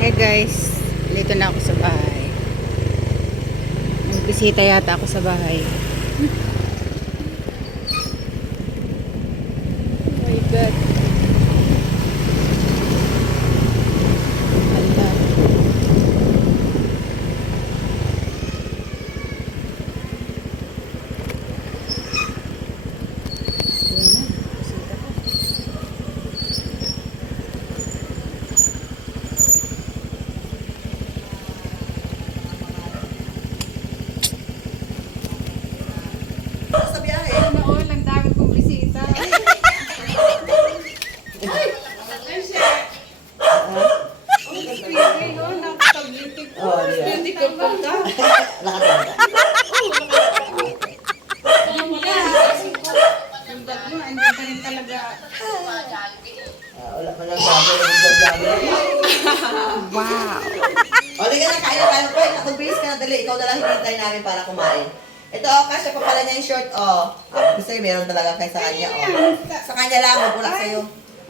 Hey guys, dito na ako sa bahay. Nagbisita yata ako sa bahay. Oh my God. Ala. Yun na, bisita ko. Sa biyahe. Ano all, ang dami kong bisita. Oh, yeah. Beauty ko pa ka. Nakatanda. Yung bag mo, andyan pa rin talaga. Wala pa lang sabi. Nagsasabi. Wow. O, di ka na, kaya tayo po. Nakabihis ka na dali. Ikaw na lang hinihintay namin para kumain. Ito, kasya pa pala niya yung short, oh. Kasi meron talaga kay sa kanya, oh. Sa kanya lang, wala sa'yo.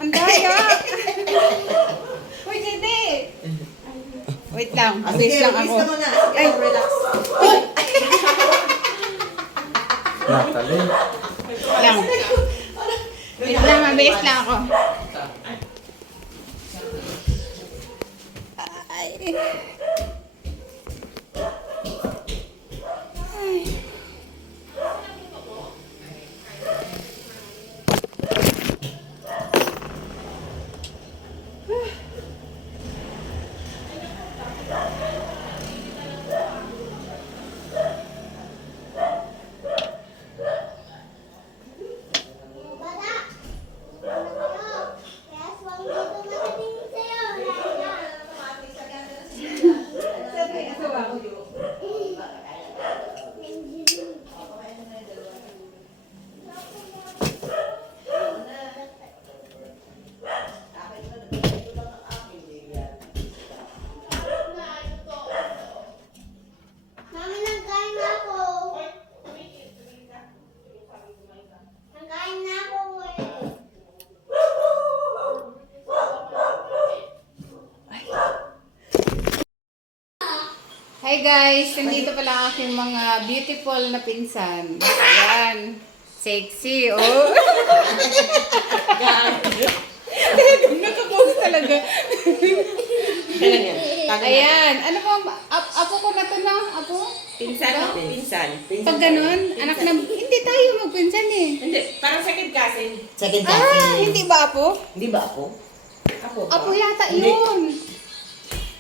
Ang daya. Uy, Jede. Wait lang, Sige, abis lang release ako. ka muna. Sige, relax. Natalie. Lang. Wait lang, mabilis lang ako. Ay. Ay. Mami, nagkain na ako. Nagkain na ako eh. Hi guys, nandito pala ang aking mga beautiful na pinsan. Ayan. Sexy, oh. Nakapost talaga. Kailan yan? Ayan. Ano po, apo ko na to na? Apo? Pinsan, Diba? pinsan. Pag ganun, anak na, hindi tayo magpinsan eh. Hindi, parang second cousin. Second Ah, cousin. hindi ba apo? Hindi ba ako? Ako. Apo yata yun.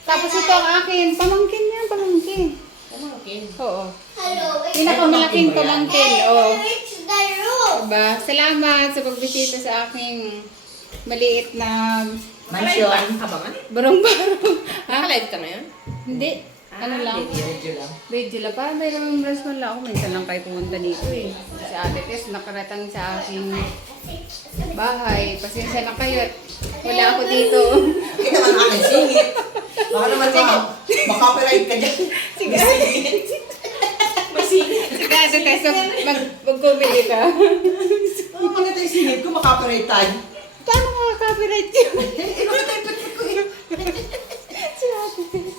Tapos ito ang akin, pamangkin yan, pamangkin. Okay. Oo. Hello, Pinakamalaking pamangkin, oo. reach the room. Diba? Salamat sa pagbisita sa aking maliit na Mansion. Abangan. barong-barong. Ha? Nakalive ka ngayon? Hindi. Ano lang? Medyo lang. Video lang. Parang may namang restaurant lang ako. Minsan lang kayo pumunta dito eh. Si Ate Tess nakaratang sa aking bahay. Pasensya na kayo at wala ako dito. Kita man akin, singit. Baka naman makapiright ka dyan. Sige. Masingit. Sige Ate Tess, mag-comedy ka. Ano maganda yung singit ko, makapiright tayo. Paano makaka-copyright yun? Eh, bakit tayo pati ko eh? Si Ate Tess.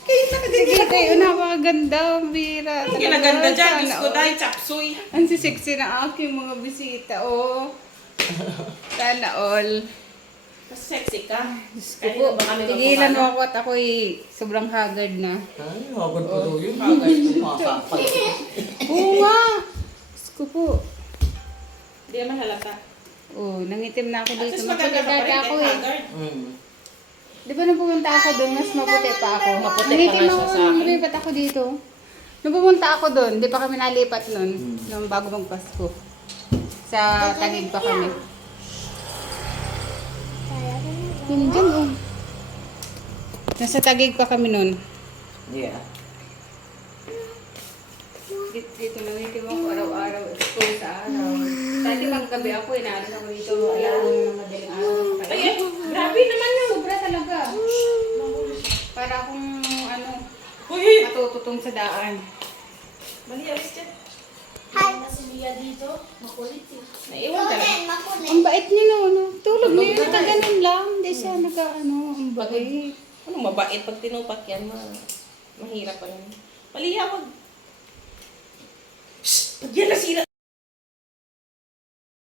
Sige kayo, napakaganda. Bira. Ang ginaganda dyan. Sana Diyos ko all. dahil chapsuy. Ang sisiksi ng aking mga bisita. Oh. Sana all. Mas sexy ka. Diyos ko po. Tigilan mo ako at ako'y sobrang haggard na. Ay, hagod pa daw yun. Hagod pa makakapal. Oo nga. Diyos ko po. Hindi naman halata. Oh, nangitim na ako At dito. least maganda ka pa Maputi rin. ako Kahit eh. haggard. Di ba nung pumunta ako doon, mas maputi pa ako. Maputi pa Nangitim nga ako siya sa nung akin. lumipat ako dito. Nung pumunta ako doon, di pa kami nalipat noon. Nung bago magpasko. Sa Taguig pa kami. Yun dyan oh. Nasa Taguig pa kami noon. Yeah. Dito nangitim ako araw-araw. School sa araw. Dati maggabi ako, inaalis ako dito. Alaon ng madaling araw. Ay, grabe naman yun. Sobra talaga. Para akong ano, Uy, matututong sa daan. mali alis dyan. Hi. Si Lia dito. Makulit eh. Naiwan ka lang. Makulit. Ang bait niya no, ano. Tulog niya yun, ganun lang. Hindi siya nag-ano, ang bait. Ano, mabait pag tinupak yan, mahirap pa rin. Maliya, wag. Shhh! Pag yan nasira,